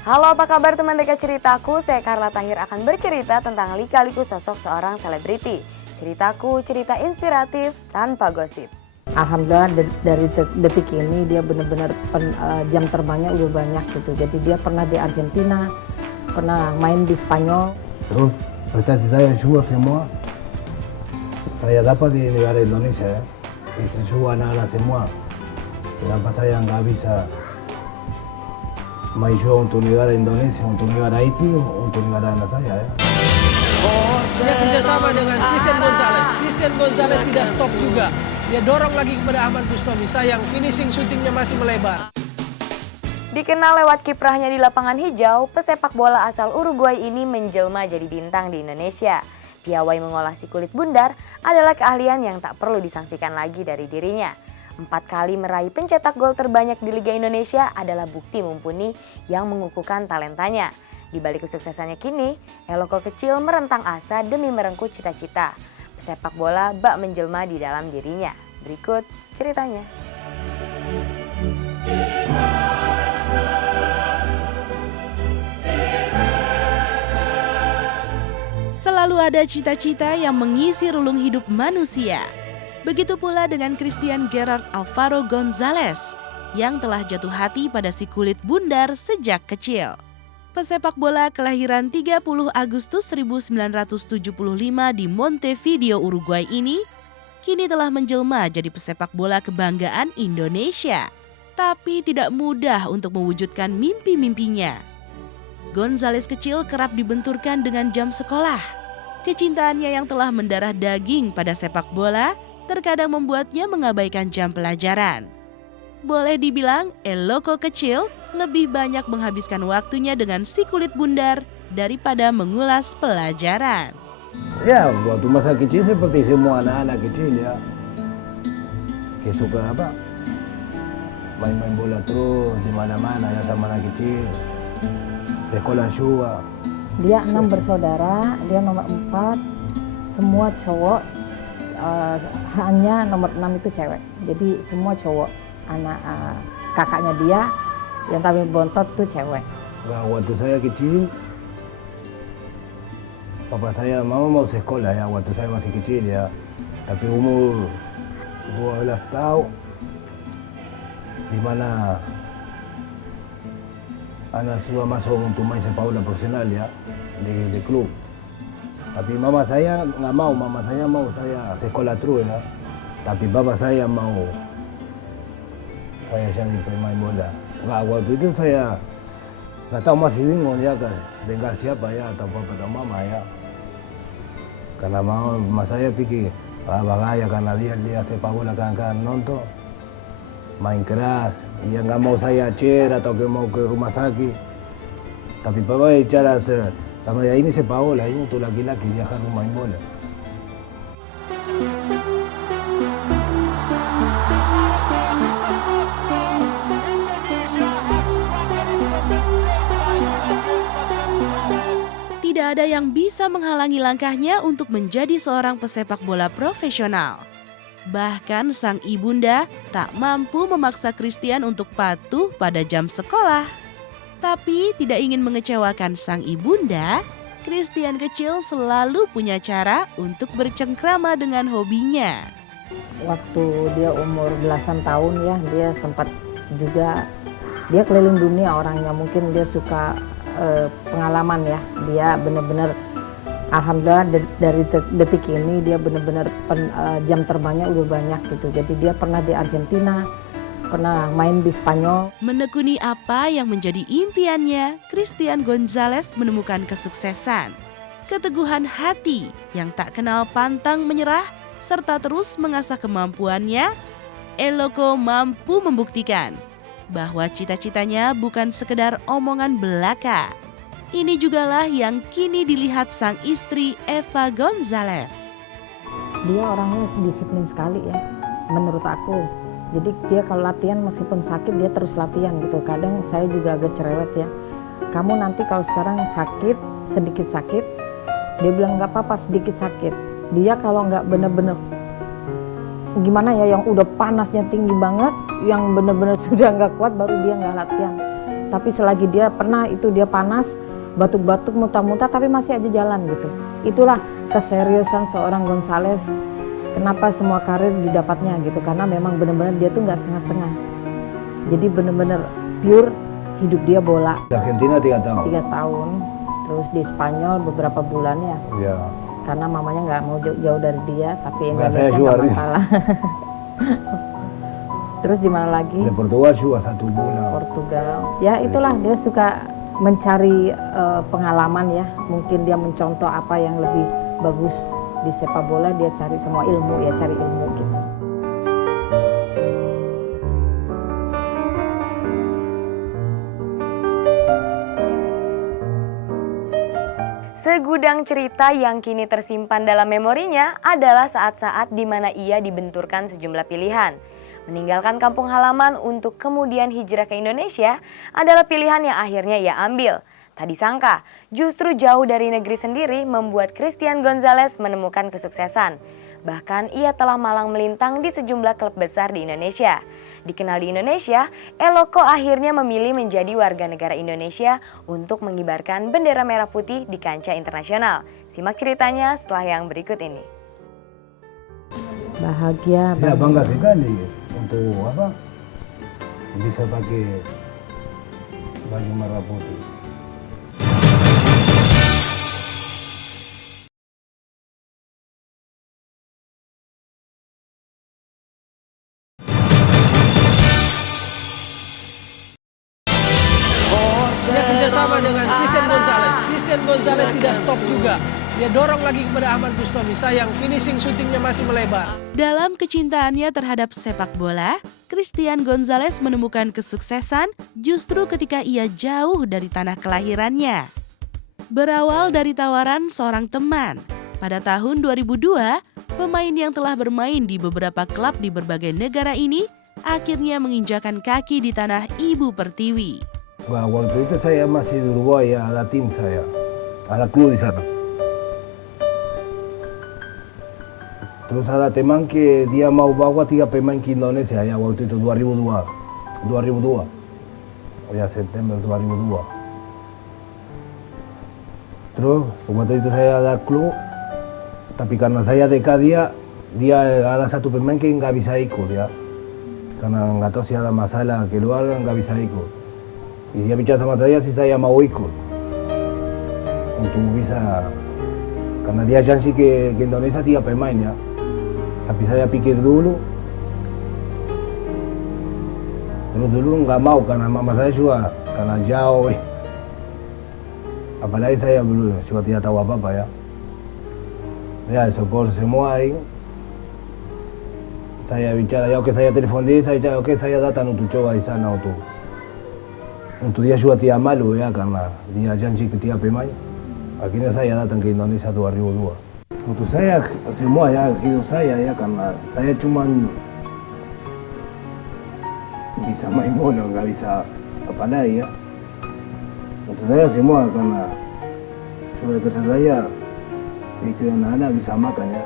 Halo, apa kabar teman dekat ceritaku? Saya Carla Tahir akan bercerita tentang lika-liku sosok seorang selebriti. Ceritaku, cerita inspiratif tanpa gosip. Alhamdulillah dari detik ini dia benar-benar jam terbangnya udah banyak gitu. Jadi dia pernah di Argentina, pernah main di Spanyol. Terus prestasi saya juga semua saya dapat di negara Indonesia ya. Istri juga anak-anak semua. Kenapa saya nggak bisa main juga untuk negara Indonesia, untuk negara Haiti, untuk negara anak saya ya. Dia kerjasama dengan Christian Gonzalez. Christian Gonzalez tidak stop juga. Dia dorong lagi kepada Ahmad Bustami. Sayang, finishing syutingnya masih melebar. Dikenal lewat kiprahnya di lapangan hijau, pesepak bola asal Uruguay ini menjelma jadi bintang di Indonesia. Piawai mengolah si kulit bundar adalah keahlian yang tak perlu disangsikan lagi dari dirinya. 4 kali meraih pencetak gol terbanyak di Liga Indonesia adalah bukti mumpuni yang mengukuhkan talentanya. Di balik kesuksesannya kini, Eloko kecil merentang asa demi merengkuh cita-cita. Pesepak bola bak menjelma di dalam dirinya. Berikut ceritanya. Selalu ada cita-cita yang mengisi relung hidup manusia. Begitu pula dengan Christian Gerard Alvaro Gonzalez yang telah jatuh hati pada si kulit bundar sejak kecil. Pesepak bola kelahiran 30 Agustus 1975 di Montevideo, Uruguay ini kini telah menjelma jadi pesepak bola kebanggaan Indonesia. Tapi tidak mudah untuk mewujudkan mimpi-mimpinya. Gonzalez kecil kerap dibenturkan dengan jam sekolah. Kecintaannya yang telah mendarah daging pada sepak bola terkadang membuatnya mengabaikan jam pelajaran. Boleh dibilang, Eloko kecil lebih banyak menghabiskan waktunya dengan si kulit bundar daripada mengulas pelajaran. Ya, waktu masa kecil seperti semua anak-anak kecil ya. Kayak suka apa? Main-main bola terus di mana-mana ya sama anak kecil. Sekolah juga. Dia 6 bersaudara, dia nomor 4, semua cowok, hanya nomor 6 itu cewek. Jadi semua cowok, anak kakaknya dia yang tapi bontot tuh cewek. Nah, waktu saya kecil, papa saya mama mau sekolah ya waktu saya masih kecil ya. Tapi umur 12 tahun, di mana anak sudah masuk untuk main sepak bola profesional ya di klub. Tapi mama saya nggak mau, mama saya mau saya sekolah terus ya. Tapi bapak saya mau saya jadi pemain bola. Nggak, waktu itu saya nggak tahu, masih bingung ya kan, dengar siapa ya atau papa atau mama ya. Karena mama saya pikir bahaya karena dia sepak bola kan nonton main keras. Dia nggak mau saya cer atau mau ke rumah sakit. Tapi papa bicara sama dia, ini sepak bola, ini untuk laki-laki, dia harus main bola. Tidak ada yang bisa menghalangi langkahnya untuk menjadi seorang pesepak bola profesional. Bahkan sang ibunda tak mampu memaksa Christian untuk patuh pada jam sekolah. Tapi tidak ingin mengecewakan sang ibunda, Christian kecil selalu punya cara untuk bercengkrama dengan hobinya. Waktu dia umur belasan tahun ya, dia sempat juga, dia keliling dunia orangnya, mungkin dia suka pengalaman ya. Dia benar-benar, alhamdulillah dari detik ini dia benar-benar jam terbangnya udah banyak gitu. Jadi dia pernah di Argentina, pernah main di Spanyol. Menekuni apa yang menjadi impiannya, Christian Gonzalez menemukan kesuksesan, keteguhan hati yang tak kenal pantang menyerah, serta terus mengasah kemampuannya. Eloko mampu membuktikan bahwa cita-citanya bukan sekedar omongan belaka. Ini jugalah yang kini dilihat sang istri Eva Gonzalez. Dia orangnya disiplin sekali ya, menurut aku. Jadi dia kalau latihan meskipun sakit dia terus latihan gitu. Kadang saya juga agak cerewet ya. Kamu nanti kalau sekarang sakit, sedikit sakit, dia bilang nggak apa-apa sedikit sakit. Dia kalau nggak bener-bener gimana ya, yang udah panasnya tinggi banget, yang bener-bener sudah nggak kuat baru dia nggak latihan. Tapi selagi dia pernah itu dia panas, batuk-batuk, muntah-muntah, tapi masih aja jalan gitu. Itulah keseriusan seorang Gonzales. Kenapa semua karir didapatnya gitu, karena memang benar-benar dia tuh nggak setengah-setengah. Jadi benar-benar pure, hidup dia bola. Di Argentina 3 tahun. 3 tahun, terus di Spanyol beberapa bulan ya. Ya. Karena mamanya nggak mau jauh dari dia, tapi Nggak, Indonesia saya nggak juga. masalah. Terus di mana lagi? Di Portugal juga 1 bulan. Portugal. Ya itulah dia suka mencari pengalaman ya. Mungkin dia mencontoh apa yang lebih bagus di sepak bola, dia cari semua ilmu, ya cari ilmu gitu. Segudang cerita yang kini tersimpan dalam memorinya adalah saat-saat di mana ia dibenturkan sejumlah pilihan. Meninggalkan kampung halaman untuk kemudian hijrah ke Indonesia adalah pilihan yang akhirnya ia ambil. Tak disangka, justru jauh dari negeri sendiri membuat Christian Gonzales menemukan kesuksesan. Bahkan ia telah malang melintang di sejumlah klub besar di Indonesia. Dikenal di Indonesia, Eloko akhirnya memilih menjadi warga negara Indonesia untuk mengibarkan bendera merah putih di kancah internasional. Simak ceritanya setelah yang berikut ini. Bahagia, Ya bangga sekali untuk apa? Bisa pakai baju merah putih. Dia kerjasama dengan Christian Gonzales. Christian Gonzales tidak stop juga. Dia dorong lagi kepada Ahmad Bustami. Sayang, finishing syutingnya masih melebar. Dalam kecintaannya terhadap sepak bola, Christian Gonzales menemukan kesuksesan justru ketika ia jauh dari tanah kelahirannya. Berawal dari tawaran seorang teman, pada tahun 2002, pemain yang telah bermain di beberapa klub di berbagai negara ini akhirnya menginjakan kaki di tanah Ibu Pertiwi. Wah, waktu itu saya masih di Uruguay ya, ada tim saya, ada klub di sana. Terus ada teman que dia mau bawa 3 pemain ke Indonesia ya waktu itu 2002. Ya September 2002. Terus waktu itu saya ada klub, tapi karena saya dekat dia ada 1 pemain que nggak bisa ikut ya. Karena nggak tahu si ada masalah keluarga nggak bisa ikut. Y dia bicara sama saya si saya mau ikut untuk bisa, karena dia janji ke Indonesia 3 pemain ya. Tapi saya pikir dulu, terus dulu nggak mau karena mama saya juga karena jauh. Apalagi saya dulu juga tidak tahu apa-apa ya. Ya syukur semua ini. Saya bicara ya oke, saya telepon dia, saya bicara oke, saya datang untuk coba di sana untuk dia juga tidak malu ya karena dia janji ke 3 pemain. Akhirnya saya datang ke Indonesia 2002. Untuk saya semua ya hidup saya ya karena saya cuma bisa main bola, nggak bisa apa lagi ya. Untuk saya semua karena cuma kerja saya itu yang anak bisa makan ya.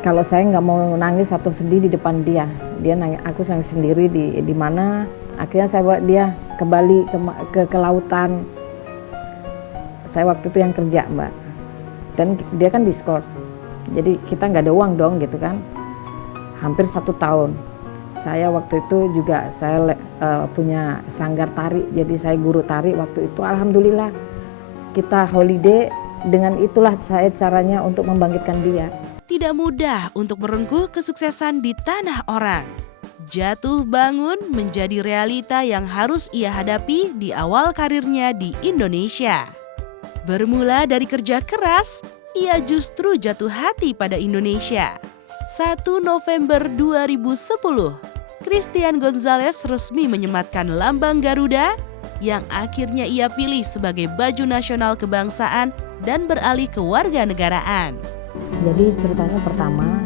Kalau saya nggak mau nangis atau sedih di depan dia nangis, aku nangis sendiri di mana. Akhirnya saya bawa dia ke Bali, ke lautan. Saya waktu itu yang kerja, Mbak. Dan dia kan diskor. Jadi kita nggak ada uang dong gitu kan. Hampir 1 tahun. Saya waktu itu juga saya punya sanggar tari. Jadi saya guru tari waktu itu. Alhamdulillah kita holiday. Dengan itulah saya caranya untuk membangkitkan dia. Tidak mudah untuk merengkuh kesuksesan di tanah orang. Jatuh bangun menjadi realita yang harus ia hadapi di awal karirnya di Indonesia. Bermula dari kerja keras, ia justru jatuh hati pada Indonesia. 1 November 2010, Christian Gonzales resmi menyematkan lambang Garuda yang akhirnya ia pilih sebagai baju nasional kebangsaan dan beralih ke warga negaraan. Jadi ceritanya pertama,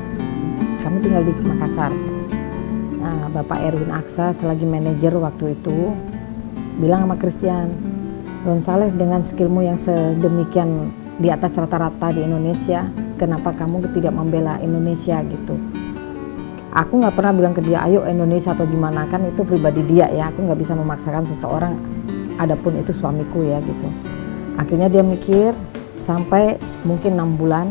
kami tinggal di Makassar. Nah, Bapak Erwin Aksa selagi manajer waktu itu bilang sama Christian, Gonzales dengan skillmu yang sedemikian di atas rata-rata di Indonesia, kenapa kamu tidak membela Indonesia gitu. Aku nggak pernah bilang ke dia, ayo Indonesia atau gimana, kan itu pribadi dia ya, aku nggak bisa memaksakan seseorang adapun itu suamiku ya gitu. Akhirnya dia mikir sampai mungkin 6 bulan,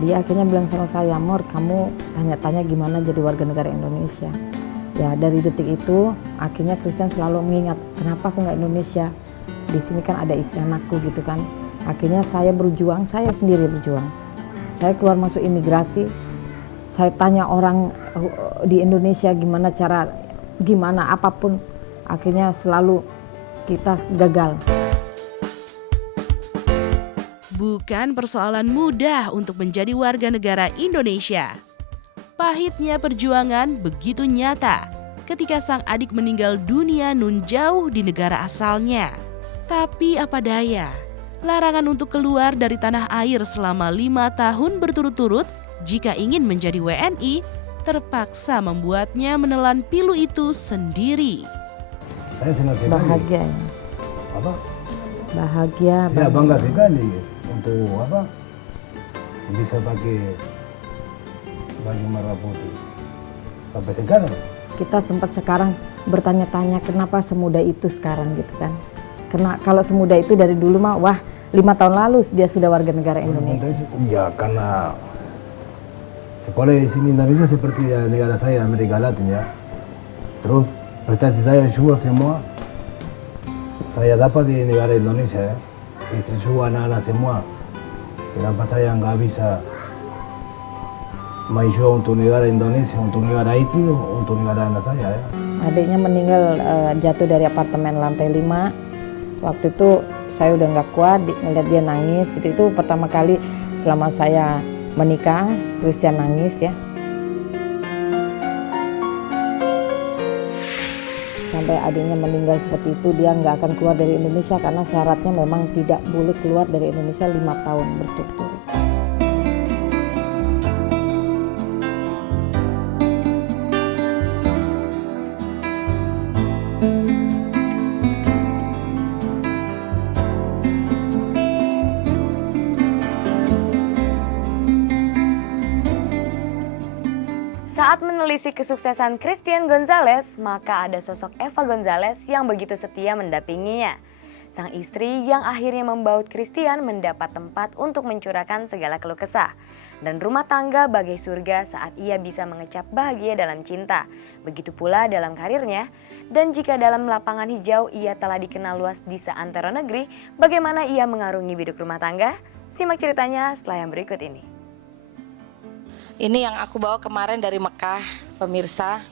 dia akhirnya bilang sama saya, Mor, kamu tanya-tanya gimana jadi warga negara Indonesia. Ya dari detik itu akhirnya Christian selalu mengingat, kenapa aku nggak Indonesia? Di sini kan ada istri anakku gitu kan. Akhirnya saya berjuang, saya sendiri berjuang. Saya keluar masuk imigrasi, saya tanya orang di Indonesia gimana apapun, akhirnya selalu kita gagal. Bukan persoalan mudah untuk menjadi warga negara Indonesia. Pahitnya perjuangan begitu nyata ketika sang adik meninggal dunia nun jauh di negara asalnya. Tapi apa daya, larangan untuk keluar dari tanah air selama 5 tahun berturut-turut jika ingin menjadi WNI terpaksa membuatnya menelan pilu itu sendiri. Saya senang sekali. Bahagia ya. Apa? Bahagia. Ya bangga sekali untuk apa? Bisa pakai baju merah putih sampai sekarang. Kita sempat sekarang bertanya-tanya kenapa semudah itu sekarang gitu kan. Karena kalau semudah itu dari dulu mah wah 5 tahun lalu dia sudah warga negara Indonesia. Ya karena sekolah di sini Indonesia seperti negara saya Amerika Latin ya. Terus prestasi saya syukur semua saya dapat di negara Indonesia ya. Istri syukur anak-anak semua. Kenapa saya nggak bisa main untuk negara Indonesia, untuk negara Haiti, untuk negara anak saya ya. Adiknya meninggal jatuh dari apartemen lantai 5. Waktu itu saya udah nggak kuat ngeliat dia nangis. Itu pertama kali selama saya menikah, Christian nangis ya. Sampai adiknya meninggal seperti itu, dia nggak akan keluar dari Indonesia karena syaratnya memang tidak boleh keluar dari Indonesia 5 tahun berturut-turut. Saat menelisik kesuksesan Christian Gonzalez, maka ada sosok Eva Gonzalez yang begitu setia mendampinginya. Sang istri yang akhirnya membaut Christian mendapat tempat untuk mencurahkan segala keluh kesah. Dan rumah tangga bagai surga saat ia bisa mengecap bahagia dalam cinta. Begitu pula dalam karirnya. Dan jika dalam lapangan hijau ia telah dikenal luas di seantero negeri, bagaimana ia mengarungi biduk rumah tangga? Simak ceritanya setelah yang berikut ini. Ini yang aku bawa kemarin dari Mekah, pemirsa.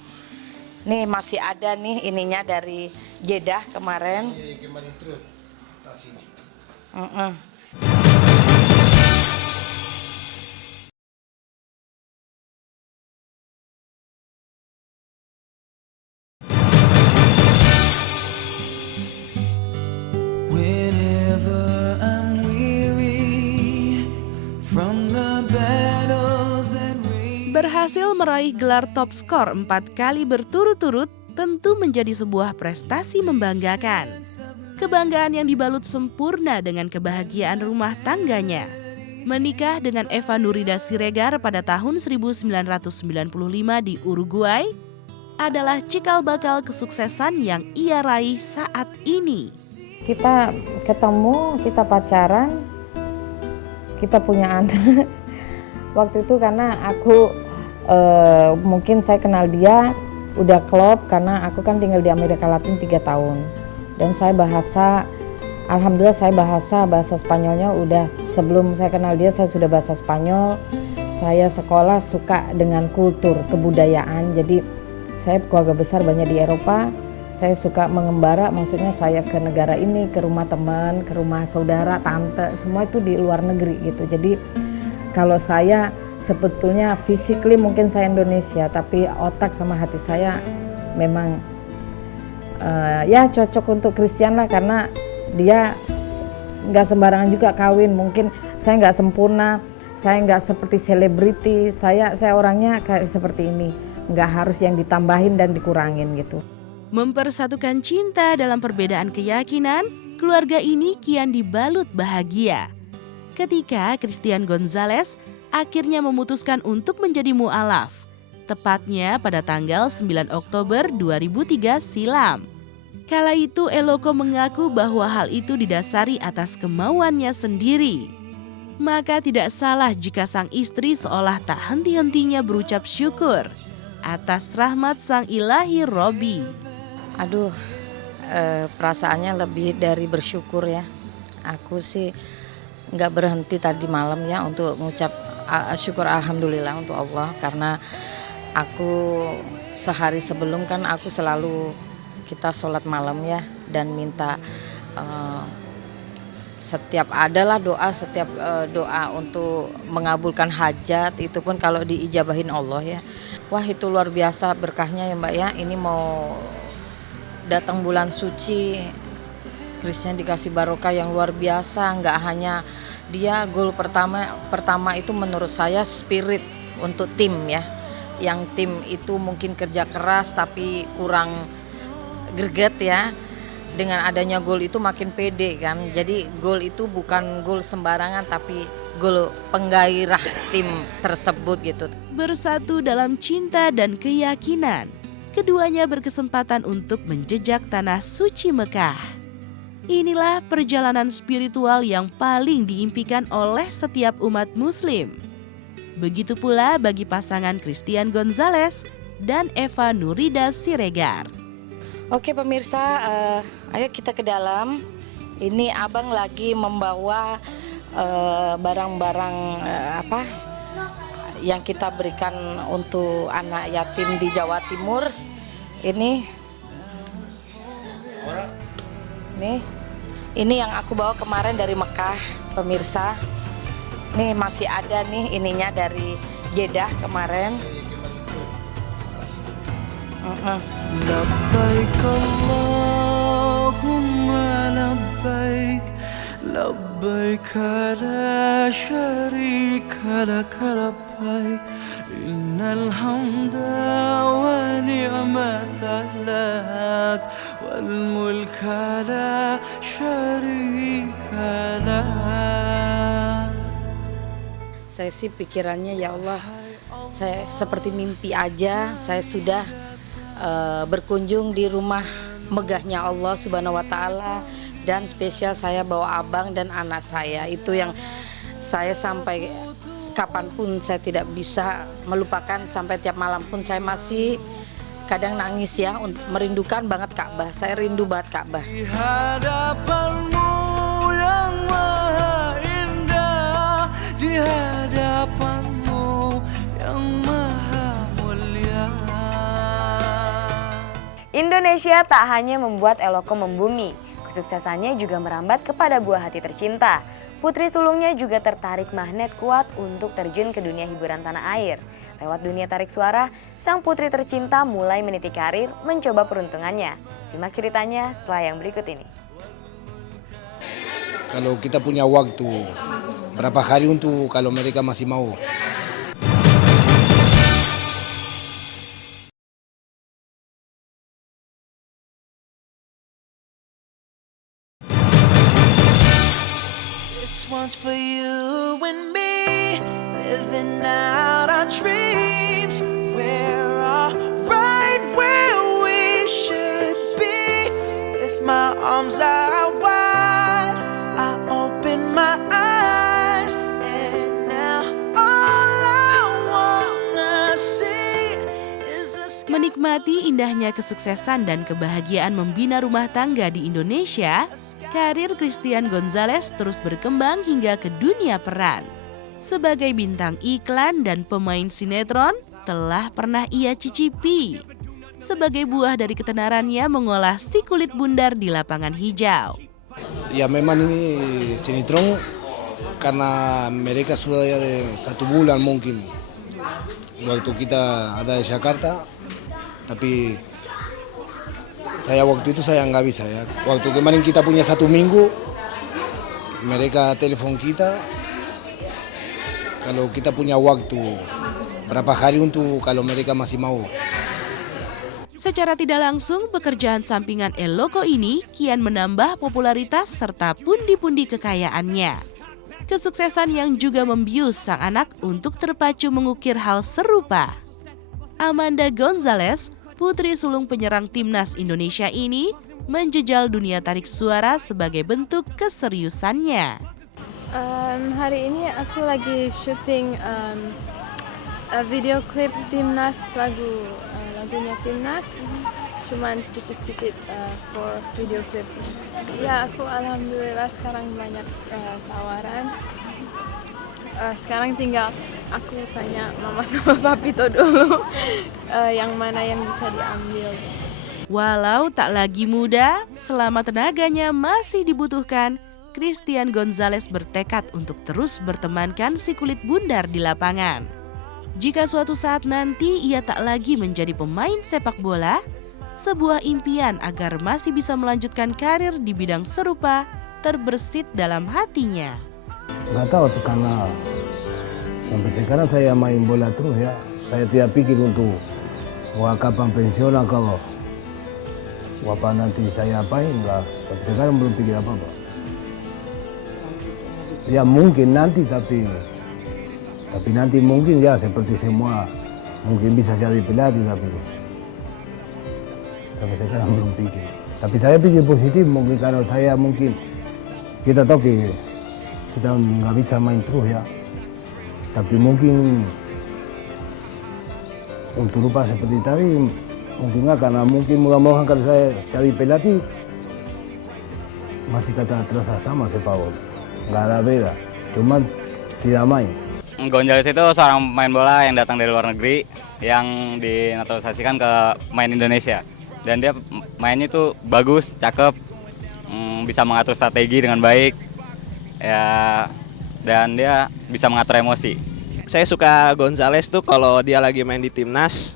Nih masih ada nih ininya dari Jeddah kemarin. Whenever I'm weary from the battles that rage. Berhasil meraih gelar top skor 4 kali berturut-turut tentu menjadi sebuah prestasi membanggakan. Kebanggaan yang dibalut sempurna dengan kebahagiaan rumah tangganya. Menikah dengan Eva Nurida Siregar pada tahun 1995 di Uruguay adalah cikal bakal kesuksesan yang ia raih saat ini. Kita ketemu, kita pacaran, kita punya anak. Waktu itu karena aku mungkin saya kenal dia udah klop karena aku kan tinggal di Amerika Latin 3 tahun. Dan saya alhamdulillah saya bahasa Spanyolnya udah sebelum saya kenal dia saya sudah bahasa Spanyol. Saya sekolah suka dengan kultur, kebudayaan. Jadi saya keluarga besar banyak di Eropa. Saya suka mengembara, maksudnya saya ke negara ini, ke rumah teman, ke rumah saudara, tante, semua itu di luar negeri gitu. Jadi kalau saya sebetulnya physically mungkin saya Indonesia, tapi otak sama hati saya memang ya cocok untuk Christian lah karena dia nggak sembarangan juga kawin. Mungkin saya nggak sempurna, saya nggak seperti selebriti, saya orangnya kayak seperti ini, nggak harus yang ditambahin dan dikurangin gitu. Mempersatukan cinta dalam perbedaan keyakinan, keluarga ini kian dibalut bahagia. Ketika Christian Gonzalez akhirnya memutuskan untuk menjadi mu'alaf, tepatnya pada tanggal 9 Oktober 2003 silam. Kala itu Eloko mengaku bahwa hal itu didasari atas kemauannya sendiri. Maka tidak salah jika sang istri seolah tak henti-hentinya berucap syukur atas rahmat sang ilahi Robi. Aduh, perasaannya lebih dari bersyukur ya. Aku sih nggak berhenti tadi malam ya untuk mengucap syukur alhamdulillah untuk Allah. Karena aku sehari sebelum kan aku selalu kita sholat malam ya, dan minta setiap adalah doa, setiap doa untuk mengabulkan hajat itu pun kalau diijabahin Allah ya. Wah itu luar biasa berkahnya ya Mbak ya. Ini mau datang bulan suci, Christian dikasih barokah yang luar biasa. Nggak hanya dia, gol pertama itu menurut saya spirit untuk tim ya. Yang tim itu mungkin kerja keras tapi kurang greget ya. Dengan adanya gol itu makin pede kan. Jadi gol itu bukan gol sembarangan tapi gol penggairah tim tersebut gitu. Bersatu dalam cinta dan keyakinan, keduanya berkesempatan untuk menjejak tanah suci Mekah. Inilah perjalanan spiritual yang paling diimpikan oleh setiap umat muslim. Begitu pula bagi pasangan Christian Gonzalez dan Eva Nurida Siregar. Oke pemirsa, ayo kita ke dalam. Ini abang lagi membawa barang-barang apa yang kita berikan untuk anak yatim di Jawa Timur. Ini yang aku bawa kemarin dari Mekah, pemirsa. Nih masih ada nih ininya dari Jeddah kemarin. لبيك اللهم لبيك لبيك لا شريك لك لبيك إن الحمد ونعمة لك والملك لا شريك لك. Saya sih pikirannya ya Allah, saya seperti mimpi aja, saya sudah berkunjung di rumah megahnya Allah Subhanahu wa Ta'ala, dan spesial saya bawa abang dan anak saya. Itu yang saya sampai kapanpun saya tidak bisa melupakan, sampai tiap malam pun saya masih kadang nangis ya, merindukan banget Ka'bah. Saya rindu banget Ka'bah. Di hadapanmu yang maha indah, di hadapanmu yang maha mulia. Indonesia tak hanya membuat Eloko membumi, kesuksesannya juga merambat kepada buah hati tercinta. Putri sulungnya juga tertarik magnet kuat untuk terjun ke dunia hiburan tanah air. Lewat dunia tarik suara, sang putri tercinta mulai meniti karir, mencoba peruntungannya. Simak ceritanya setelah yang berikut ini. Kalau kita punya waktu, berapa hari untuk kalau mereka masih mau. This one's for you and me, living out our dreams. We're all right where we should be. With my arms out wide, I open my eyes, and now all I wanna see is a sky. Menikmati indahnya kesuksesan dan kebahagiaan membina rumah tangga di Indonesia, karir Christian Gonzalez terus berkembang hingga ke dunia peran. Sebagai bintang iklan dan pemain sinetron, telah pernah ia cicipi. Sebagai buah dari ketenarannya mengolah si kulit bundar di lapangan hijau. Ya memang ini sinetron karena mereka sudah ya de 1 bulan mungkin. Waktu kita ada di Jakarta, tapi saya waktu itu saya nggak bisa ya. Waktu kemarin kita punya 1 minggu, mereka telepon kita. Kalau kita punya waktu, berapa hari untuk kalau mereka masih mau. Secara tidak langsung, pekerjaan sampingan Eloko ini kian menambah popularitas serta pundi-pundi kekayaannya. Kesuksesan yang juga membius sang anak untuk terpacu mengukir hal serupa. Amanda Gonzalez, putri sulung penyerang timnas Indonesia ini, menjejal dunia tarik suara sebagai bentuk keseriusannya. Hari ini aku lagi syuting video klip Timnas, lagunya Timnas, cuman sedikit-sedikit for video klip. Ya, aku alhamdulillah sekarang banyak tawaran. Sekarang tinggal aku tanya mama sama papi tuh dulu yang mana yang bisa diambil. Walau tak lagi muda, selama tenaganya masih dibutuhkan, Christian Gonzalez bertekad untuk terus bertemankan si kulit bundar di lapangan. Jika suatu saat nanti ia tak lagi menjadi pemain sepak bola, sebuah impian agar masih bisa melanjutkan karir di bidang serupa terbersit dalam hatinya. Nggak tahu tuh, karena sampai sekarang saya main bola terus ya. Saya tidak pikir untuk kapan pensiun atau apa nanti saya apain, enggak. Sampai sekarang belum pikir apa-apa. Ya mungkin nanti, tapi nanti mungkin ya seperti semua mungkin bisa jadi pelatih, tapi sampai sekarang belum pikir. Tapi saya pikir positif, mungkin kalau saya mungkin kita tahu kita nggak bisa main terus ya. Tapi mungkin untuk lupa seperti tadi mungkin nggak, karena mungkin mudah-mudahan kalau saya jadi pelatih masih terasa sama sepak bola. Nggak ada beda, cuman tidak main. Gonzalez itu seorang pemain bola yang datang dari luar negeri yang dinaturalisasikan ke main Indonesia. Dan dia mainnya itu bagus, cakep, bisa mengatur strategi dengan baik, ya, dan dia bisa mengatur emosi. Saya suka Gonzalez tuh kalau dia lagi main di timnas,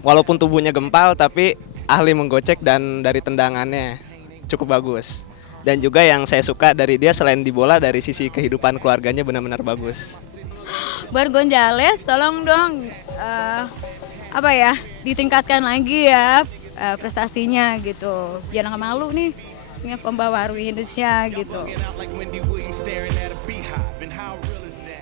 walaupun tubuhnya gempal tapi ahli menggocek dan dari tendangannya cukup bagus. Dan juga yang saya suka dari dia selain di bola, dari sisi kehidupan keluarganya benar-benar bagus. Buat Gonzalez, tolong dong ditingkatkan lagi ya prestasinya gitu. Biar nggak malu nih, pembawa Indonesia gitu.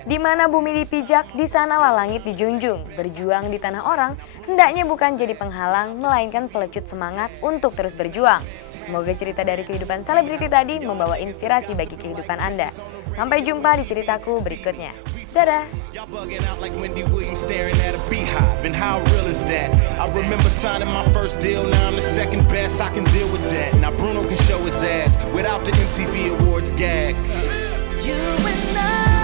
Di mana bumi dipijak, di sanalah langit dijunjung. Berjuang di tanah orang hendaknya bukan jadi penghalang, melainkan pelecut semangat untuk terus berjuang. Semoga cerita dari kehidupan selebriti tadi membawa inspirasi bagi kehidupan Anda. Sampai jumpa di ceritaku berikutnya. Dadah! Y'all bugging out like Wendy Williams staring at a beehive. And how real is that? I remember signing my first deal, now I'm the second best, I can deal with that. Now Bruno can show his ass without the MTV Awards gag. You and I